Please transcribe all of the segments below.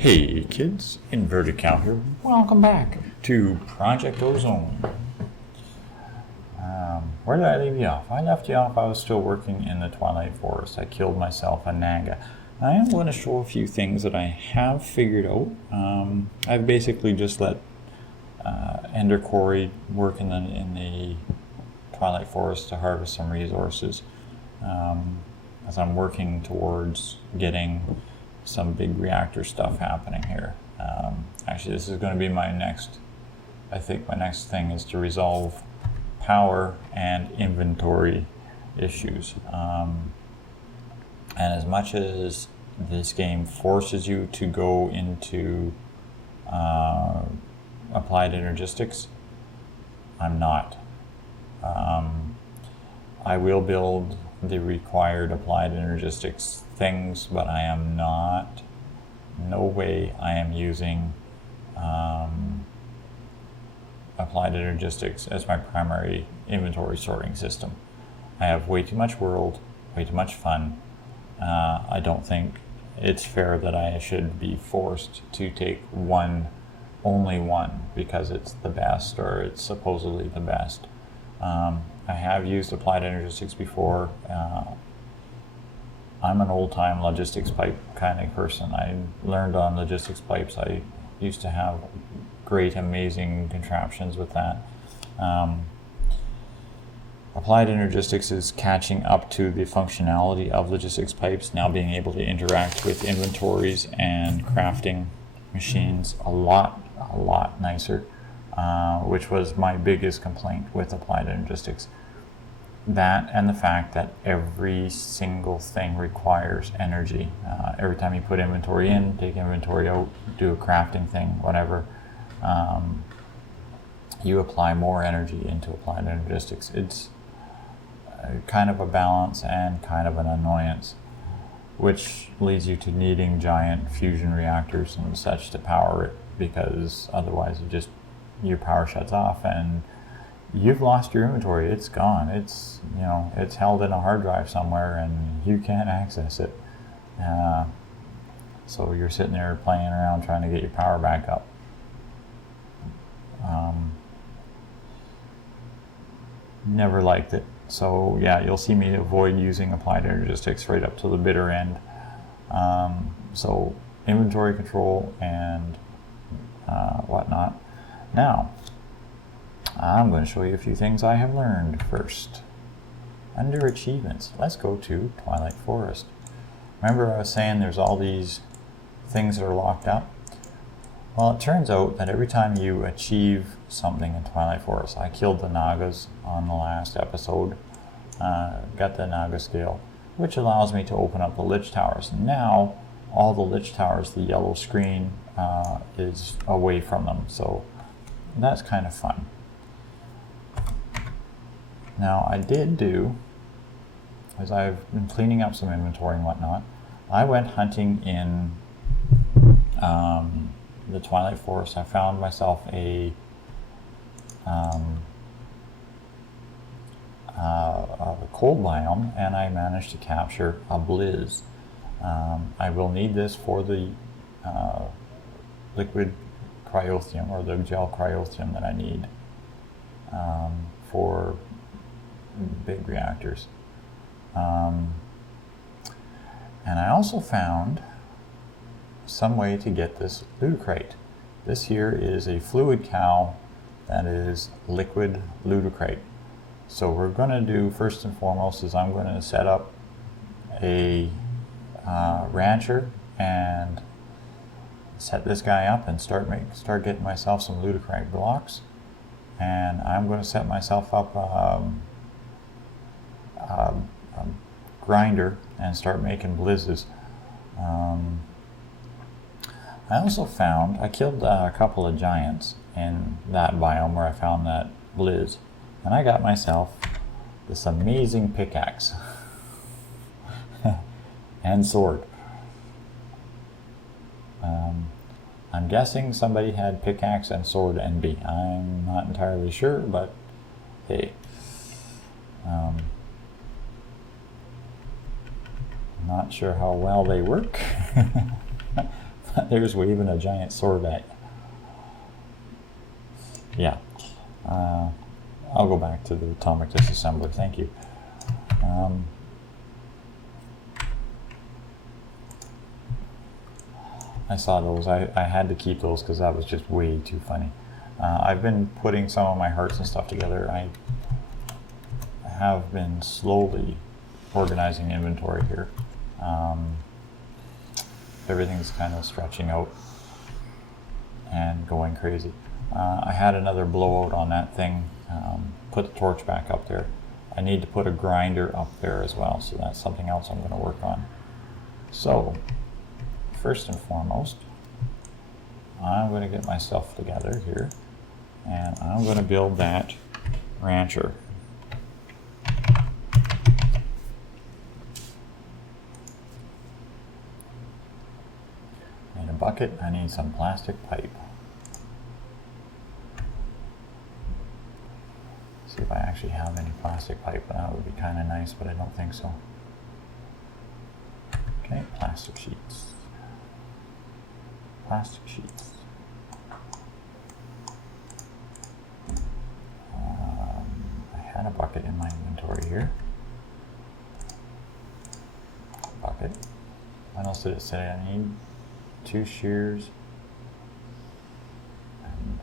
Hey kids, Inverted Cow here. Welcome back to Project Ozone. Where did I leave you off? I left you off, I was still working in the Twilight Forest. I killed myself a naga. I am going to show a few things that I have figured out. I've basically just let Ender Quarry work in the Twilight Forest to harvest some resources. As I'm working towards getting some big reactor stuff happening here. Actually, this is going to be my next, I think my next thing is to resolve power and inventory issues. And as much as this game forces you to go into applied energistics, I'm not. I will build the required applied energistics things, but I am not, no way I am using applied energistics as my primary inventory sorting system. I have way too much world, way too much fun. I don't think it's fair that I should be forced to take only one, because it's the best or it's supposedly the best. I have used applied energistics before. I'm an old-time logistics pipe kind of person. I learned on logistics pipes. I used to have great, amazing contraptions with that. Applied energistics is catching up to the functionality of logistics pipes, now being able to interact with inventories and crafting machines a lot nicer, which was my biggest complaint with applied energistics. That and the fact that every single thing requires energy. Every time you put inventory in, take inventory out, do a crafting thing, whatever, you apply more energy into applied energistics. It's kind of a balance and kind of an annoyance, which leads you to needing giant fusion reactors and such to power it, because otherwise your power shuts off and you've lost your inventory. It's gone. It's held in a hard drive somewhere and you can't access it. So you're sitting there playing around trying to get your power back up. Never liked it. So yeah, you'll see me avoid using applied energistics right up to the bitter end. So inventory control and whatnot. Now, I'm going to show you a few things I have learned first. Under achievements, let's go to Twilight Forest. Remember I was saying there's all these things that are locked up? Well, it turns out that every time you achieve something in Twilight Forest, I killed the Nagas on the last episode, got the Naga scale, which allows me to open up the Lich Towers. Now, all the Lich Towers, the yellow screen is away from them, so that's kind of fun. Now, I did do, as I've been cleaning up some inventory and whatnot, I went hunting in the Twilight Forest. I found myself a cold biome, and I managed to capture a blizz. I will need this for the liquid cryothium, or the gel cryothium that I need for big reactors. And I also found some way to get this Ludicrite. This here is a fluid cow that is liquid Ludicrite. So we're going to do, first and foremost, is I'm going to set up a rancher and set this guy up and start getting myself some Ludicrite blocks. And I'm going to set myself up a grinder and start making blizzes. I also found, I killed a couple of giants in that biome where I found that blizz, and I got myself this amazing pickaxe and sword. I'm guessing somebody had pickaxe and sword NB. I'm not entirely sure, but hey. Not sure how well they work. There's waving a giant sword at you. Yeah. I'll go back to the atomic disassembler. Thank you. I saw those. I had to keep those because that was just way too funny. I've been putting some of my hearts and stuff together. I have been slowly organizing inventory here. Everything's kind of stretching out and going crazy. I had another blowout on that thing. Put the torch back up there. I need to put a grinder up there as well, so that's something else I'm going to work on. So, first and foremost, I'm going to get myself together here, and I'm going to build that rancher. Need a bucket. I need some plastic pipe. See if I actually have any plastic pipe. That would be kind of nice, but I don't think so. Okay, plastic sheets. Plastic sheets. I had a bucket in my inventory here. Bucket. What else did it say I need? 2 shears. And,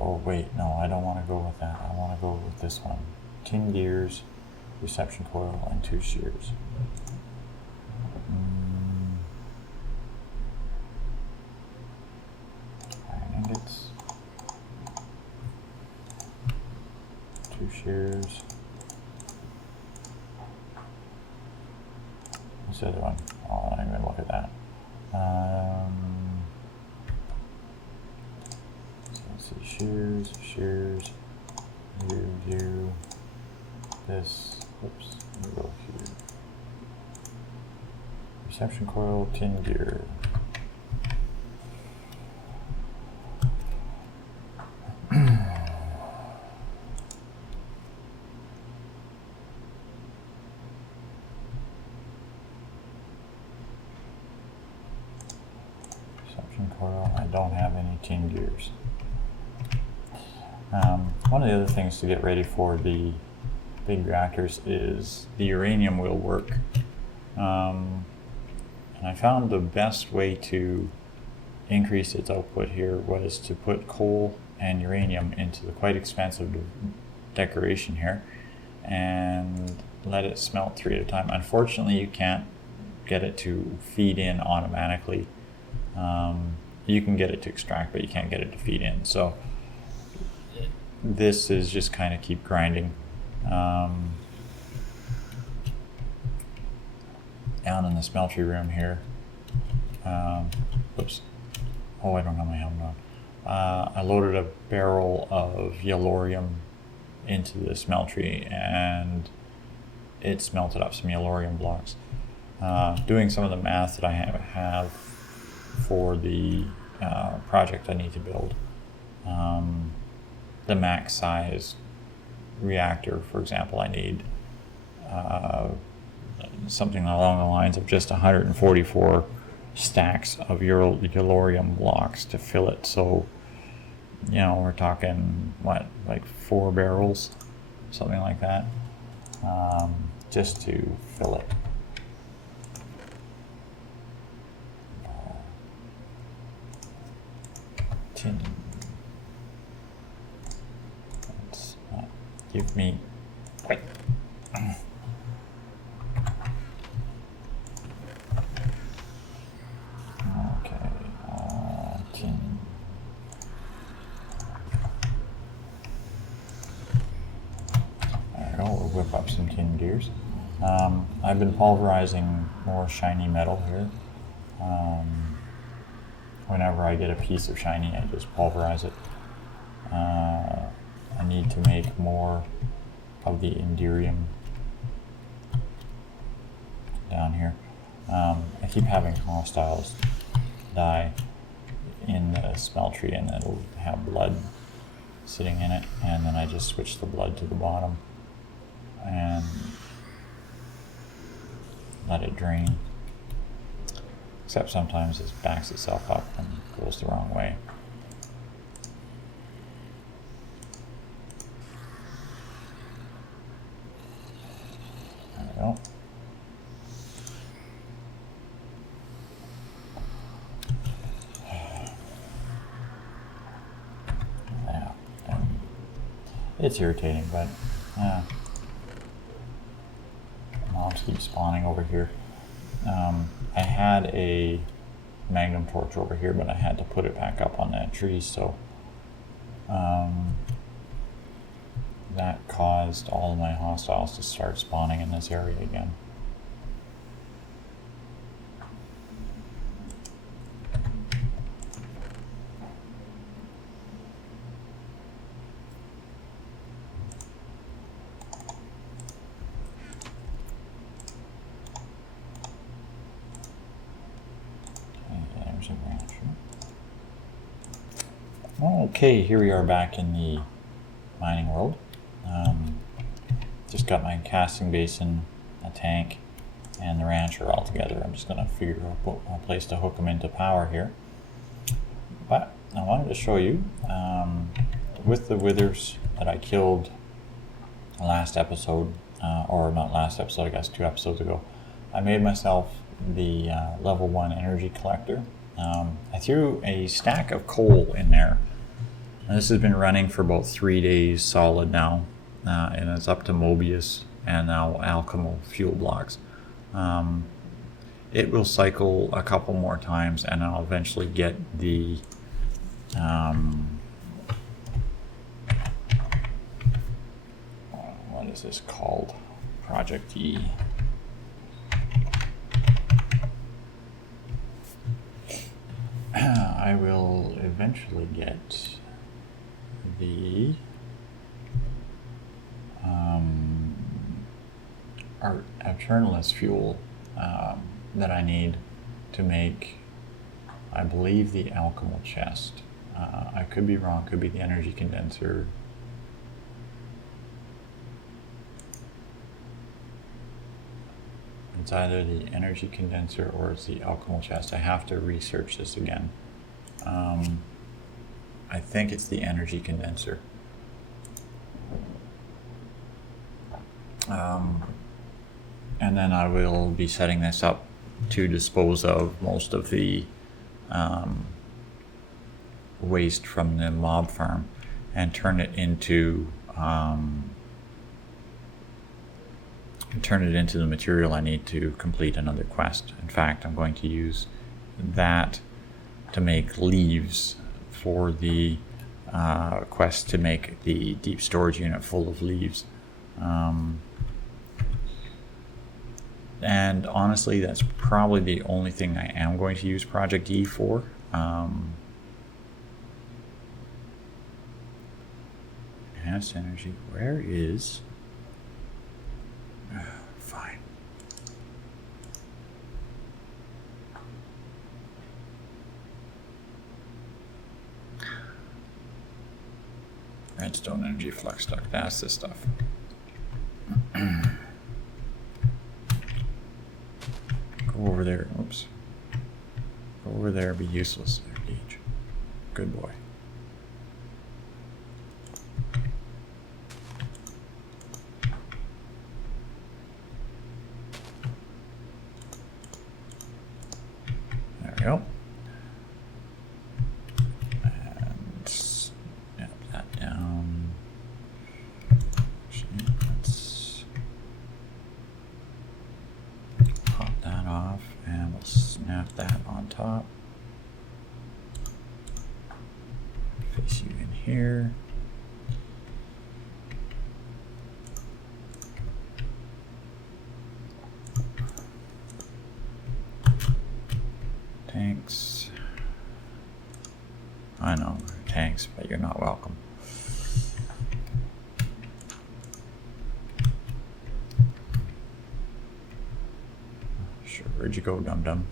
oh wait, no, I don't want to go with that. I want to go with this one. 10 gears, reception coil, and 2 shears. Iron ingots. 2 shears. What's the other one? Oh, I didn't even look at that. So let's see, shears, you, this, oops, let me go here. Reception coil, 10 gear. Coil. I don't have any 10 gears. One of the other things to get ready for the big reactors is the uranium will work. And I found the best way to increase its output here was to put coal and uranium into the quite expensive decoration here and let it smelt 3 at a time. Unfortunately, you can't get it to feed in automatically. You can get it to extract, but you can't get it to feed in. So this is just kind of keep grinding. Down in the smeltery room here. Oops. Oh, I don't have my helmet on. I loaded a barrel of yellorium into the smeltery, and it smelted up some yellorium blocks. Doing some of the math that I have for the project I need to build. The max size reactor, for example, I need something along the lines of just 144 stacks of yellorium blocks to fill it. So, you know, we're talking, what, like 4 barrels, something like that, just to fill it. Tin. Let's not give me. Wait. Okay. Tin. There we go. We'll whip up some tin gears. I've been pulverizing more shiny metal here. Whenever I get a piece of shiny, I just pulverize it. I need to make more of the inderium down here. I keep having hostiles die in the smeltery, and it'll have blood sitting in it, and then I just switch the blood to the bottom and let it drain. except sometimes it backs itself up and goes the wrong way. There we go. Yeah, it's irritating, but mobs keep spawning over here. I had a magnum torch over here, but I had to put it back up on that tree, so that caused all of my hostiles to start spawning in this area again. Okay, here we are back in the mining world. Just got my casting basin, a tank, and the rancher all together. I'm just going to figure out a place to hook them into power here. But I wanted to show you, with the withers that I killed last episode, or not last episode, I guess 2 episodes ago, I made myself the level 1 energy collector. I threw a stack of coal in there. And this has been running for about 3 days solid now, and it's up to Mobius and now Alchemo fuel blocks. It will cycle a couple more times, and I'll eventually get the what is this called? Project E. I will eventually get the Eternalist fuel that I need to make, I believe, the alchemical chest. I could be wrong, could be the energy condenser. It's either the energy condenser or it's the alchemical chest. I have to research this again. I think it's the energy condenser. And then I will be setting this up to dispose of most of the waste from the mob farm and turn it into the material I need to complete another quest. In fact, I'm going to use that to make leaves for the quest to make the deep storage unit full of leaves. And honestly, that's probably the only thing I am going to use Project E for. Enhanced energy, where is... fine. Redstone energy flux duct, that's this stuff. Go over there, oops. Go over there, be useless there, Gage. Good boy. There we go. And snap that down. Let's pop that off and we'll snap that on top. Face you in here. Tanks. I know, tanks, but you're not welcome. Sure, where'd you go, dum-dum?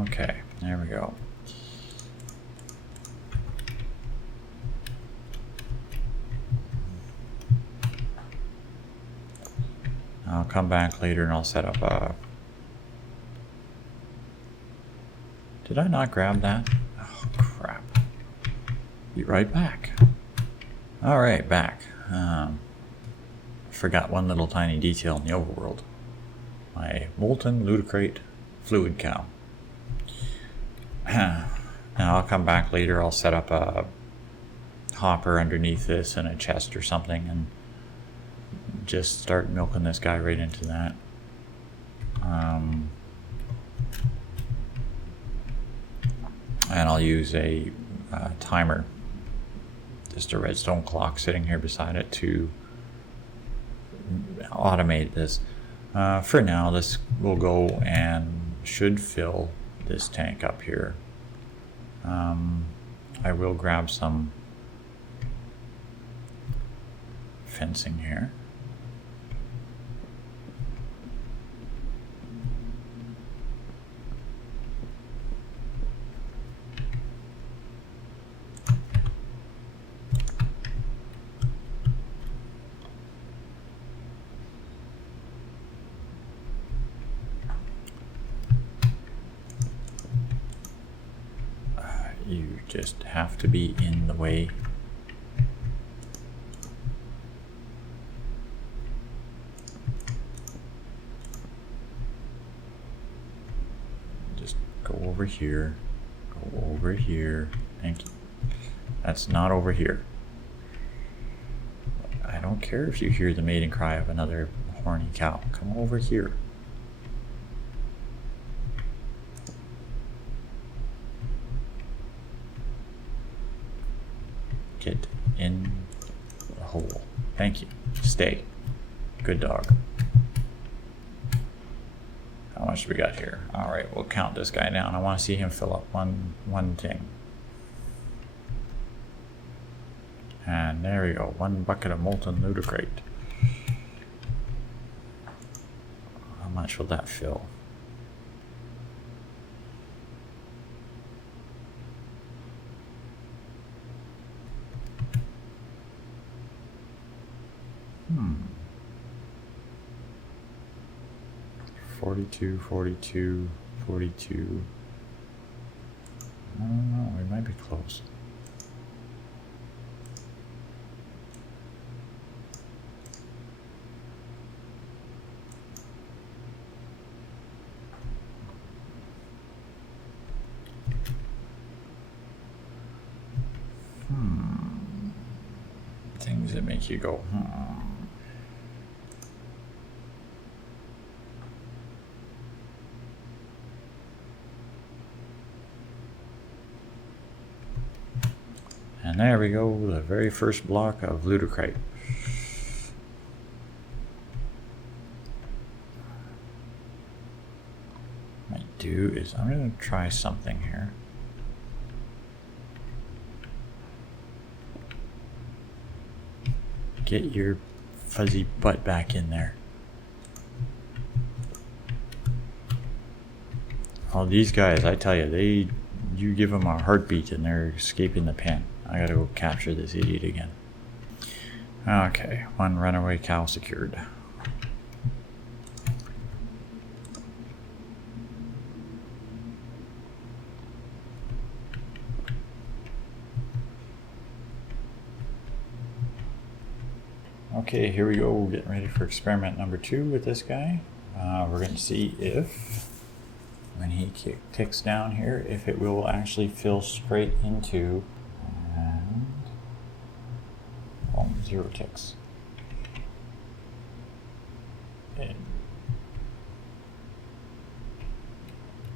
Okay, there we go. I'll come back later and I'll set up a... Did I not grab that? Oh, crap. Be right back. Alright, back. Forgot one little tiny detail in the overworld. My molten Ludicrite fluid cow. Now I'll come back later, I'll set up a hopper underneath this and a chest or something and just start milking this guy right into that. And I'll use a timer, just a redstone clock sitting here beside it to automate this. For now, this will go and should fill this tank up here. I will grab some fencing here. You just have to be in the way. Just go over here. Go over here. Thank you. That's not over here. I don't care if you hear the mating cry of another horny cow. Come over here. Get in the hole. Thank you. Stay. Good dog. How much do we got here? Alright, we'll count this guy down. I want to see him fill up one thing. And there we go. 1 bucket of molten Ludicrite. How much will that fill? Hmm. 42, 42, 42. I don't know, we might be close. Things that make you go, And there we go, the very first block of Ludicrite. What I might do is I'm going to try something here. Get your fuzzy butt back in there. All these guys, I tell you, you give them a heartbeat and they're escaping the pen. I gotta go capture this idiot again. Okay, 1 runaway cow secured. Okay, here we go, getting ready for experiment number 2 with this guy. We're going to see if, when he ticks down here, if it will actually fill straight into, and, oh, 0 ticks. It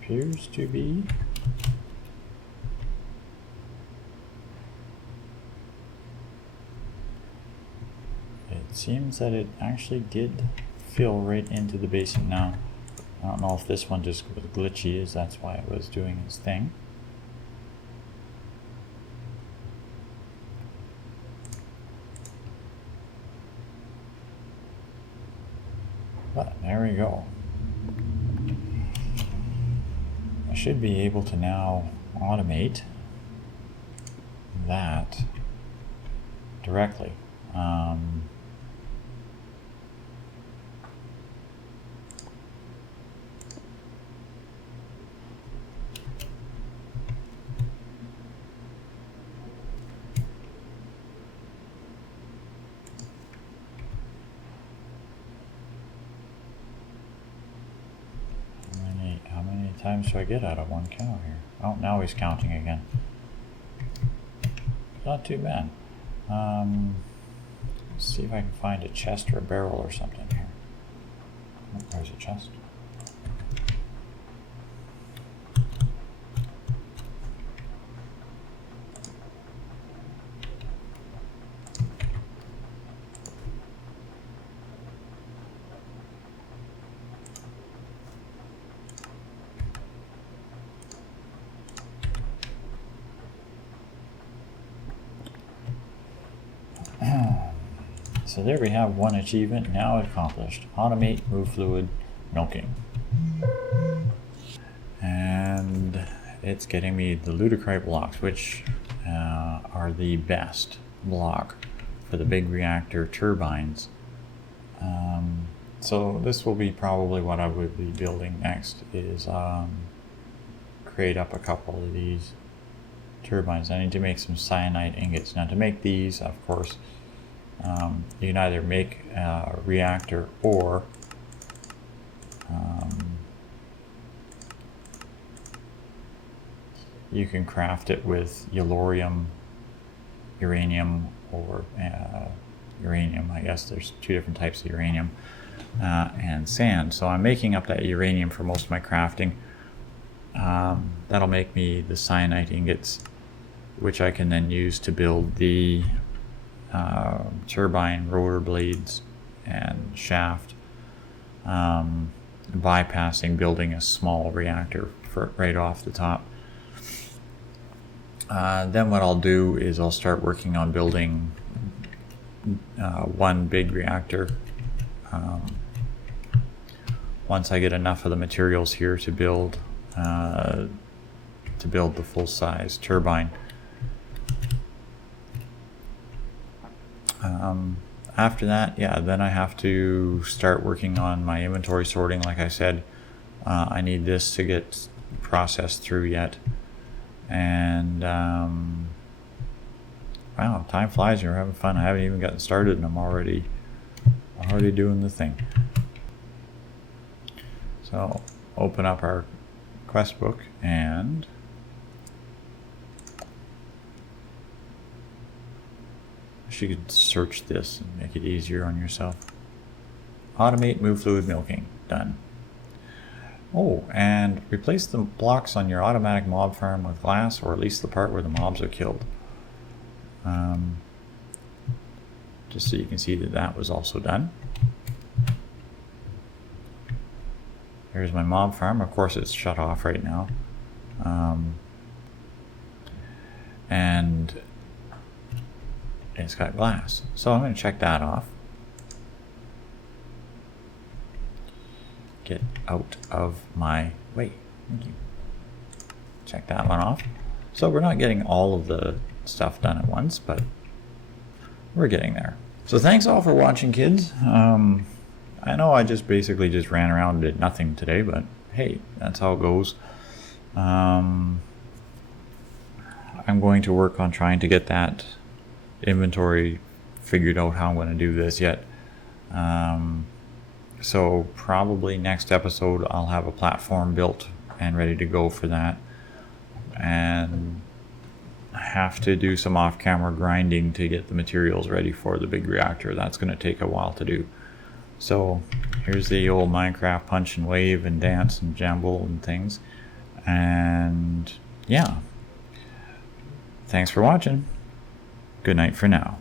appears to be. It seems that it actually did fill right into the basin. Now, I don't know if this one just was glitchy, as that's why it was doing its thing. But there we go. I should be able to now automate that directly. many times do I get out of one cow here? Oh, now he's counting again. Not too bad. Let's see if I can find a chest or a barrel or something here. Oh, there's a chest. So there we have one achievement now accomplished. Automate move fluid milking. And it's getting me the Ludicrite blocks, which are the best block for the big reactor turbines. So this will be probably what I would be building next, is create up a couple of these turbines. I need to make some cyanide ingots. Now to make these, of course, you can either make a reactor or you can craft it with uranium, or uranium. I guess there's two different types of uranium, and sand. So I'm making up that uranium for most of my crafting. That'll make me the cyanide ingots, which I can then use to build the turbine rotor blades and shaft, bypassing building a small reactor right off the top. Then what I'll do is I'll start working on building one big reactor. Once I get enough of the materials here to build the full-size turbine. After that, yeah, then I have to start working on my inventory sorting. Like I said, I need this to get processed through yet. And wow, time flies. You're having fun. I haven't even gotten started, and I'm already doing the thing. So open up our quest book and you could search this and make it easier on yourself. Automate move fluid milking. Done. Oh, and replace the blocks on your automatic mob farm with glass, or at least the part where the mobs are killed. Just so you can see that that was also done. Here's my mob farm. Of course, it's shut off right now. And it's got glass. So I'm going to check that off. Get out of my way. Thank you. Check that one off. So we're not getting all of the stuff done at once, but we're getting there. So thanks all for watching, kids. I know I basically just ran around and did nothing today, but hey, that's how it goes. I'm going to work on trying to get that inventory figured out, how I'm going to do this yet. So probably next episode I'll have a platform built and ready to go for that, and I have to do some off-camera grinding to get the materials ready for the big reactor. That's going to take a while to do. So here's the old Minecraft punch and wave and dance and jumble and things, and yeah, thanks for watching. Good night for now.